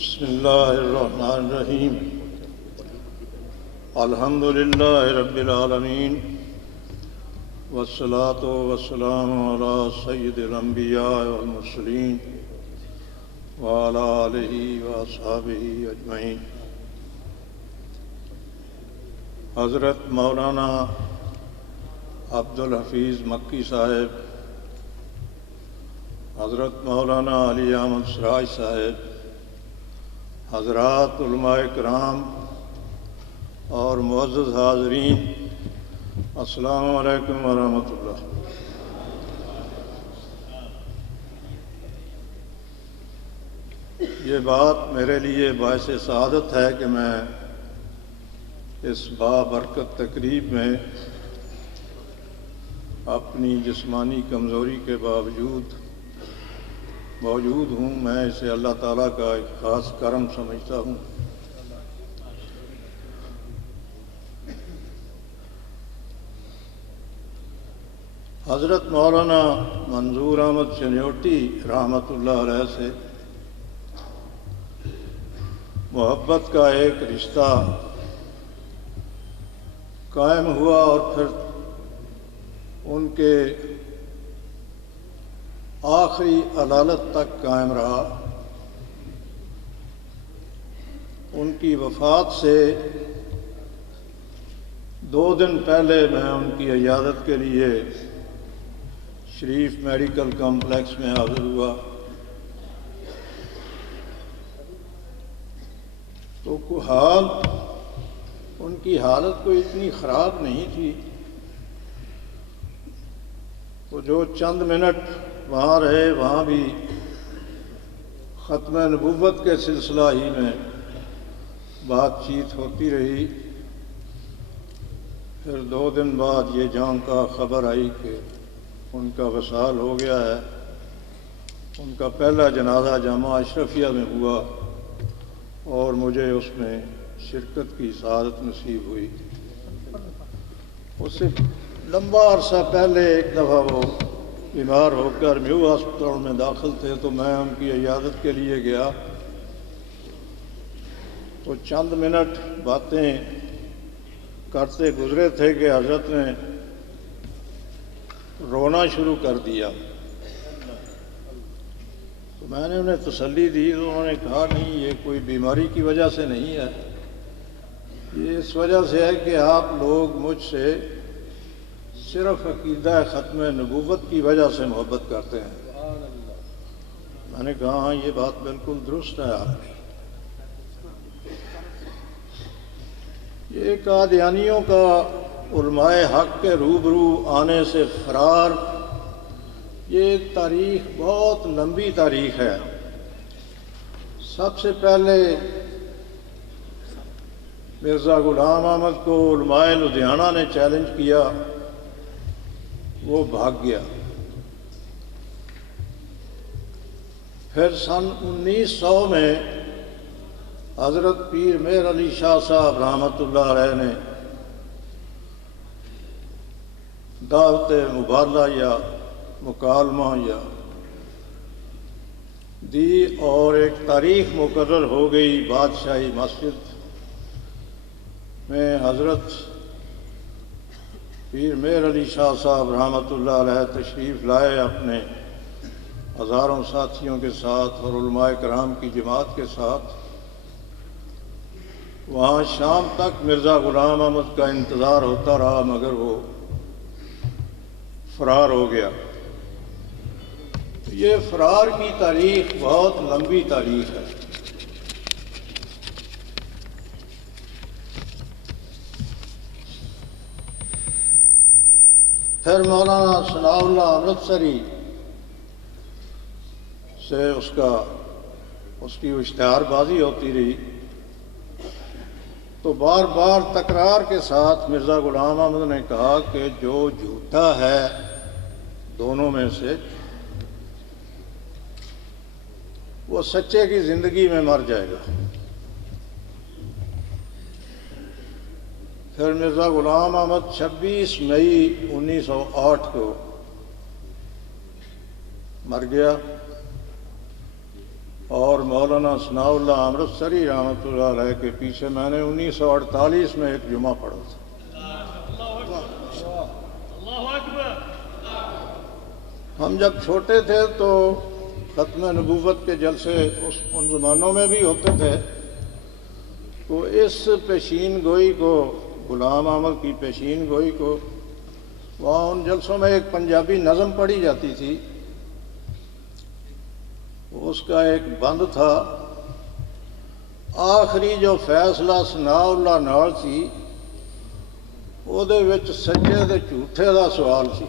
بسم اللہ الرحمن الرحیم الحمد للہ رب العالمین والصلاة والسلام علی سید الانبیاء والمرسلین وعلی آلہ واصحابہ اجمعین۔ حضرت مولانا عبدالحفیظ مکی صاحب، حضرت مولانا علی احمد سراج صاحب، حضرات علماء کرام اور معزز حاضرین، السلام علیکم ورحمۃ اللہ۔ یہ بات میرے لیے باعث سعادت ہے کہ میں اس بابرکت تقریب میں اپنی جسمانی کمزوری کے باوجود موجود ہوں۔ میں اسے اللہ تعالیٰ کا ایک خاص کرم سمجھتا ہوں۔ حضرت مولانا منظور احمد چنیوٹی رحمۃ اللہ علیہ سے محبت کا ایک رشتہ قائم ہوا اور پھر ان کے آخری علالت تک قائم رہا۔ ان کی وفات سے 2 دن پہلے میں ان کی عیادت کے لیے شریف میڈیکل کمپلیکس میں حاضر ہوا تو ان کی حالت کوئی اتنی خراب نہیں تھی۔ تو جو چند منٹ وہاں رہے، وہاں بھی ختم نبوت کے سلسلہ ہی میں بات چیت ہوتی رہی۔ پھر 2 دن بعد یہ جان کا خبر آئی کہ ان کا وصال ہو گیا ہے۔ ان کا پہلا جنازہ جامعہ اشرفیہ میں ہوا اور مجھے اس میں شرکت کی سعادت نصیب ہوئی۔ اس سے لمبا عرصہ پہلے ایک دفعہ وہ بیمار ہو کر میو ہاسپٹل میں داخل تھے تو میں ان کی عیادت کے لیے گیا تو چند منٹ باتیں کرتے گزرے تھے کہ حضرت نے رونا شروع کر دیا۔ تو میں نے انہیں تسلی دی تو انہوں نے کہا نہیں، یہ کوئی بیماری کی وجہ سے نہیں ہے، یہ اس وجہ سے ہے کہ آپ لوگ مجھ سے صرف عقیدہ ختم نبوت کی وجہ سے محبت کرتے ہیں۔ میں نے کہا ہاں، یہ بات بالکل درست ہے آپ کی۔ یہ قادیانیوں کا علماء حق کے روبرو آنے سے فرار، یہ تاریخ بہت لمبی تاریخ ہے۔ سب سے پہلے مرزا غلام احمد کو علماء لدھیانہ نے چیلنج کیا، وہ بھاگ گیا۔ پھر سن 1900 میں حضرت پیر مہر علی شاہ صاحب رحمۃ اللہ علیہ نے دعوت مبادلہ یا مکالمہ دی اور ایک تاریخ مقرر ہو گئی۔ بادشاہی مسجد میں حضرت پیر مہر علی شاہ صاحب رحمۃ اللہ علیہ تشریف لائے اپنے ہزاروں ساتھیوں کے ساتھ اور علماء کرام کی جماعت کے ساتھ۔ وہاں شام تک مرزا غلام احمد کا انتظار ہوتا رہا مگر وہ فرار ہو گیا۔ یہ فرار کی تاریخ بہت لمبی تاریخ ہے۔ پھر مولانا ثناء اللہ امرتسری سے اس کی اشتہار بازی ہوتی رہی تو بار بار تکرار کے ساتھ مرزا غلام احمد نے کہا کہ جو جھوٹا ہے دونوں میں سے وہ سچے کی زندگی میں مر جائے گا۔ پھر مرزا غلام احمد 26 مئی 1908 کو مر گیا۔ اور مولانا ثناء اللہ امرتسری رحمۃ اللہ علیہ کے پیچھے میں نے 1948 میں ایک جمعہ پڑھا تھا۔ ہم جب چھوٹے تھے تو ختم نبوت کے جلسے ان زمانوں میں بھی ہوتے تھے، تو اس پیشین گوئی کو، غلام احمد کی پیشین گوئی کو، وہاں ان جلسوں میں ایک پنجابی نظم پڑھی جاتی تھی، اس کا ایک بند تھا، آخری جو فیصلہ ثناء اللہ نال سی وہ سچے تے جھوٹے دا سوال سی،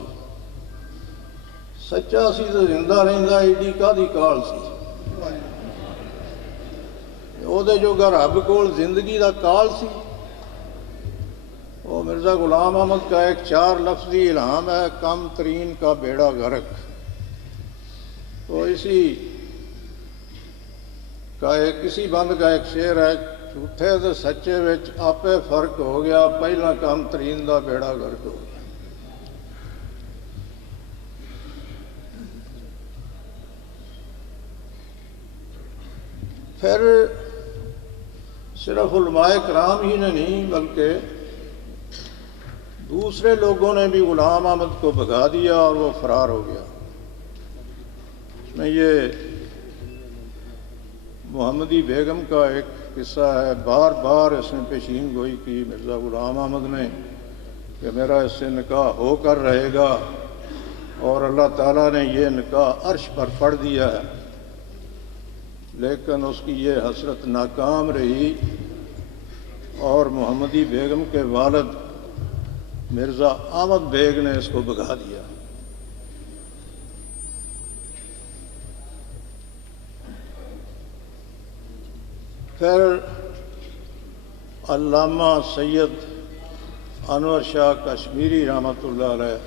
سچا سی تو زندہ رہندا ایڈی کادی کال سی، وہ جو رب کول زندگی دا کال سی، وہ مرزا غلام احمد کا ایک 4 لفظی الہام ہے، کم ترین کا بیڑا غرق۔ تو کسی بند کا ایک شعر ہے، جھوٹے تے سچے وچ آپے فرق ہو گیا، پہلا کم ترین دا بیڑا غرق ہو گیا۔ پھر صرف علماء کرام ہی نے نہیں بلکہ دوسرے لوگوں نے بھی غلام احمد کو بھگا دیا اور وہ فرار ہو گیا۔ اس میں یہ محمدی بیگم کا ایک قصہ ہے، بار بار اس نے پیشین گوئی کی مرزا غلام احمد نے کہ میرا اس سے نکاح ہو کر رہے گا، اور اللہ تعالیٰ نے یہ نکاح عرش پر پڑھ دیا ہے، لیکن اس کی یہ حسرت ناکام رہی اور محمدی بیگم کے والد مرزا احمد بیگ نے اس کو بھگا دیا۔ پھر علامہ سید انور شاہ کشمیری رحمۃ اللہ علیہ،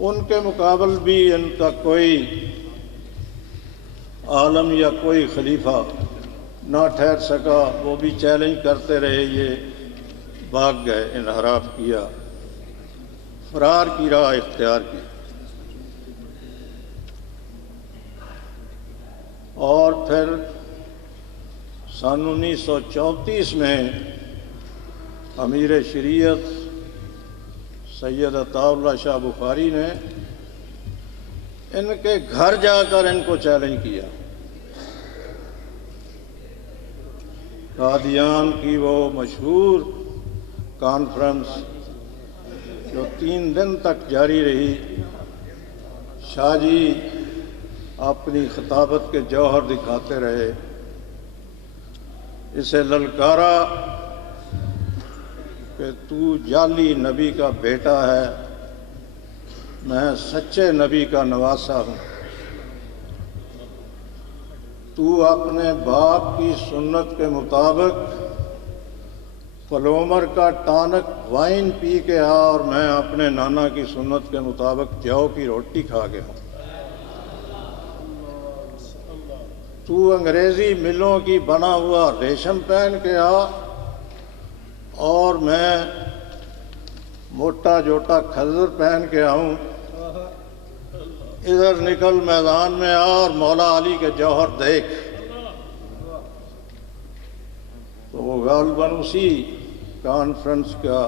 ان کے مقابل بھی ان کا کوئی عالم یا کوئی خلیفہ نہ ٹھہر سکا، وہ بھی چیلنج کرتے رہے، یہ بھاگ گئے، انحراف کیا، فرار کی راہ اختیار کی۔ اور پھر سن 1934 میں امیر شریعت سید عطا اللہ شاہ بخاری نے ان کے گھر جا کر ان کو چیلنج کیا۔ قادیان کی وہ مشہور کانفرنس جو 3 دن تک جاری رہی، شاہ جی اپنی خطابت کے جوہر دکھاتے رہے، اسے للکارا کہ تو جعلی نبی کا بیٹا ہے، میں سچے نبی کا نواسا ہوں، تو اپنے باپ کی سنت کے مطابق پلومر کا ٹانک وائن پی کے آ، اور میں اپنے نانا کی سنت کے مطابق جو کی روٹی کھا کے ہوں۔ تو انگریزی ملوں کی بنا ہوا ریشم پہن کے آ، اور میں موٹا جوٹا کھزر پہن کے آؤں، ادھر نکل میدان میں آ اور مولا علی کے جوہر دیکھ۔ تو وہ غالباً اسی کانفرنس کا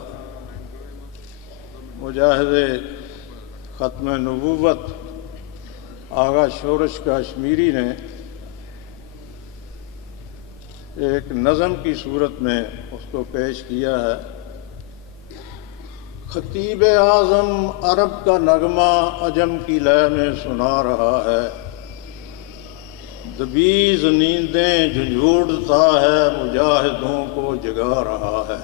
مجاہد ختم نبوت آغا شورش کشمیری نے ایک نظم کی صورت میں اس کو پیش کیا ہے۔ خطیب اعظم عرب کا نغمہ عجم کی لے میں سنا رہا ہے، دبیز نیندیں جھنجھوڑتا ہے، مجاہدوں کو جگا رہا ہے،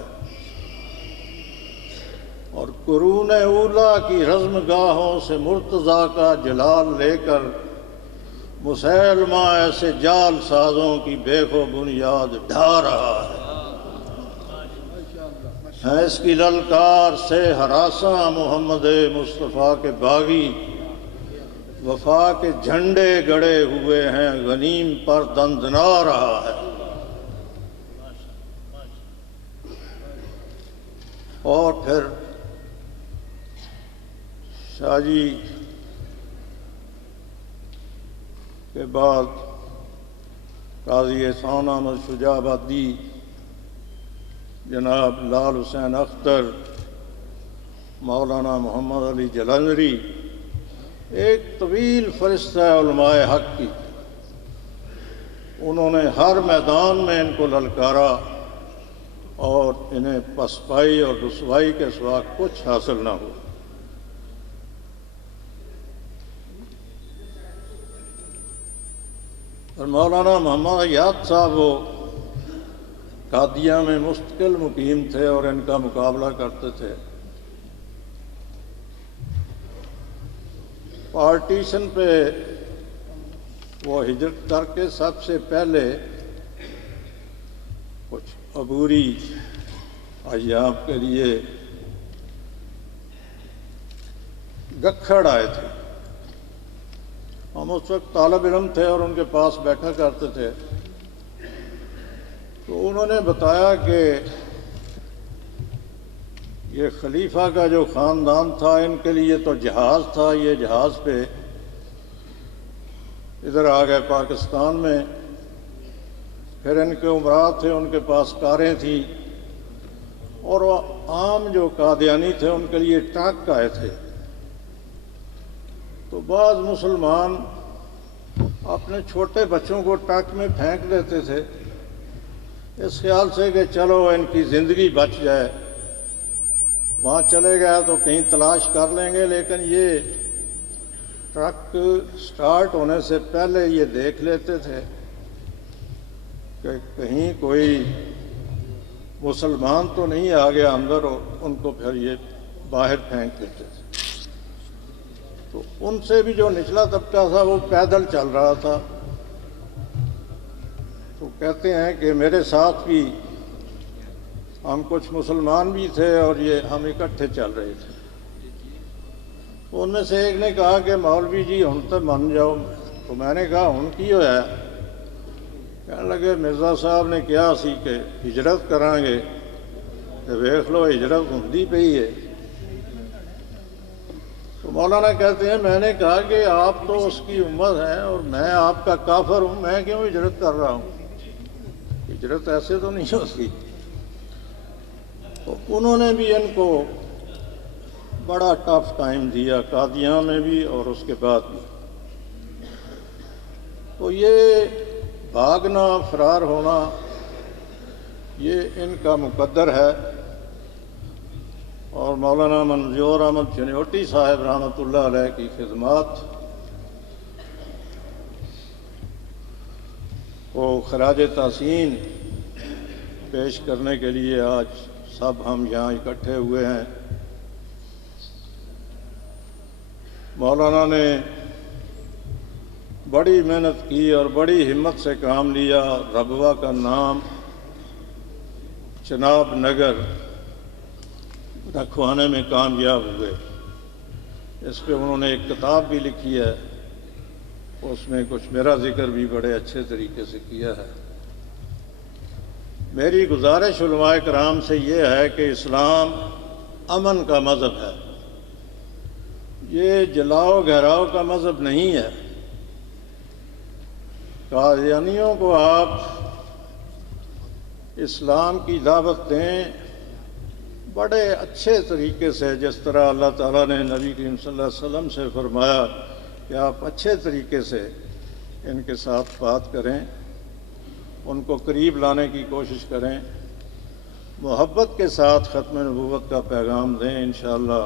اور قرون اولا کی رزم گاہوں سے مرتضیٰ کا جلال لے کر مسلمہ ایسے جال سازوں کی بیخ و بنیاد ڈھا رہا ہے اس کی للکار سے ہراساں محمد مصطفیٰ کے باغی، وفا کے جھنڈے گڑے ہوئے ہیں، غنیم پر دندنا رہا ہے۔ اور پھر شاہ جی کے بعد قاضی احسان احمد شجاع آبادی، جناب لال حسین اختر، مولانا محمد علی جلندری، ایک طویل فہرست ہے علماء حق کی. انہوں نے ہر میدان میں ان کو للکارا اور انہیں پسپائی اور رسوائی کے سوا کچھ حاصل نہ ہوا. اور مولانا محمد حیات صاحب وہ قادیہ میں مستقل مقیم تھے اور ان کا مقابلہ کرتے تھے. پارٹیشن پہ وہ ہجرت کر کے سب سے پہلے کچھ عبوری ایام کے لیے گکھڑ آئے تھے. ہم اس وقت طالب علم تھے اور ان کے پاس بیٹھا کرتے تھے. تو انہوں نے بتایا کہ یہ خلیفہ کا جو خاندان تھا ان کے لیے تو جہاز تھا، یہ جہاز پہ ادھر آ گئے پاکستان میں. پھر ان کے امراء تھے، ان کے پاس کاریں تھیں، اور وہ عام جو قادیانی تھے ان کے لیے ٹرک آئے تھے. تو بعض مسلمان اپنے چھوٹے بچوں کو ٹرک میں پھینک دیتے تھے اس خیال سے کہ چلو ان کی زندگی بچ جائے، وہاں چلے گئے تو کہیں تلاش کر لیں گے. لیکن یہ ٹرک سٹارٹ ہونے سے پہلے یہ دیکھ لیتے تھے کہ کہیں کوئی مسلمان تو نہیں آ گیا اندر، اور ان کو پھر یہ باہر پھینک دیتے تھے. تو ان سے بھی جو نچلا طبقہ تھا وہ پیدل چل رہا تھا. تو کہتے ہیں کہ میرے ساتھ بھی ہم کچھ مسلمان بھی تھے اور یہ ہم اکٹھے چل رہے تھے. تو ان میں سے ایک نے کہا کہ مولوی جی ہن تو من جاؤ. تو میں نے کہا ہن کی ہوا؟ کہنے لگے مرزا صاحب نے کیا سی کہ ہجرت کریں گے تو ویکھ لو ہجرت ہوندی پئی ہے. تو مولانا کہتے ہیں میں نے کہا کہ آپ تو اس کی امت ہیں اور میں آپ کا کافر ہوں، میں کیوں ہجرت کر رہا ہوں؟ ہجرت ایسے تو نہیں ہوتی. تو انہوں نے بھی ان کو بڑا ٹف ٹائم دیا، قادیاں میں بھی اور اس کے بعد بھی. تو یہ بھاگنا، فرار ہونا، یہ ان کا مقدر ہے. اور مولانا منظور احمد چنیوٹی صاحب رحمۃ اللہ علیہ کی خدمات کو خراج تحسین پیش کرنے کے لیے آج سب ہم یہاں اکٹھے ہوئے ہیں. مولانا نے بڑی محنت کی اور بڑی ہمت سے کام لیا. ربوہ کا نام چناب نگر رکھوانے میں کامیاب ہوئے. اس پہ انہوں نے ایک کتاب بھی لکھی ہے، اس میں کچھ میرا ذکر بھی بڑے اچھے طریقے سے کیا ہے. میری گزارش علماء کرام سے یہ ہے کہ اسلام امن کا مذہب ہے، یہ جلاؤ گھیراؤ کا مذہب نہیں ہے. قادیانیوں کو آپ اسلام کی دعوت دیں بڑے اچھے طریقے سے، جس طرح اللہ تعالیٰ نے نبی کریم صلی اللہ علیہ وسلم سے فرمایا کہ آپ اچھے طریقے سے ان کے ساتھ بات کریں، ان کو قریب لانے کی کوشش کریں، محبت کے ساتھ ختم نبوت کا پیغام دیں. انشاءاللہ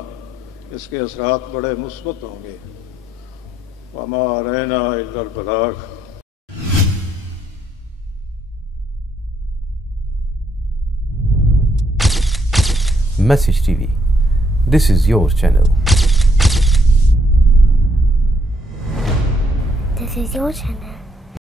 اس کے اثرات بڑے مثبت ہوں گے. وما علینا الا البلاغ. Message TV. This is your channel. This is your channel.